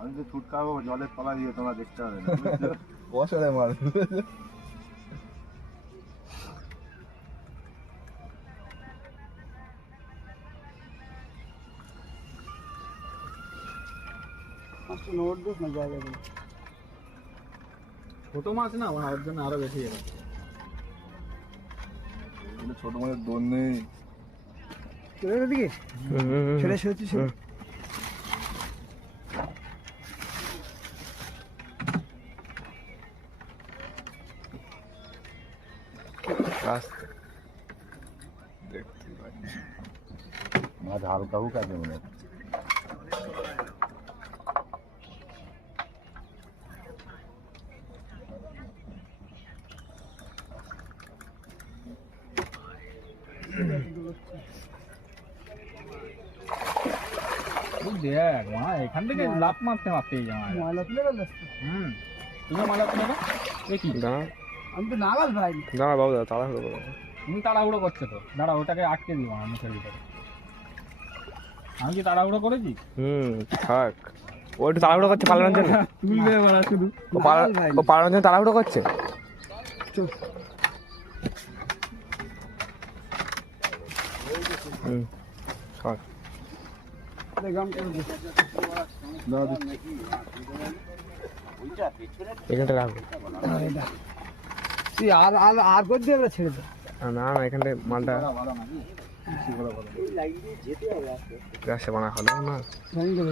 আমি যে ছুটকাবো জলের তলা দিয়ে তোমরা দেখতে হবে না বসালে মার ছোট মাছ না আমার ওর জন্য আরো বেশি যাবে। ছোট মাছের দোন নেই ছেড়ে সত্যি ছিল মাছ হালকা হুক আছে মনে হয় দেখ মা এখান থেকে লাফ মারতে মারতেই যাওয়া ময়লা তুলে গেল তুমি মালা তুলে দাও দেখি আমি তো নাগাল ভাই দাঁড়া বাবু দাদা তাড়াহুড়ো করো তুমি তাড়াহুড়ো করছো তো দাঁড়া ওটাকে আটকে দিও আমার মুখের ভিতরে। আমি কি তাড়াহুড়ো করেছি? থাক ও একটু তাড়াহুড়ো করছে পালানোর জন্য তুলবে বলা শুধু ও পালানোর জন্য তাড়াহুড়ো করছে থাক এখানটা রাখবো তুই আর আর আর করে দিয়ে ছেড়ে দে না না এখানটায় মালটা গ্যাসে বানা হলো না জানি তো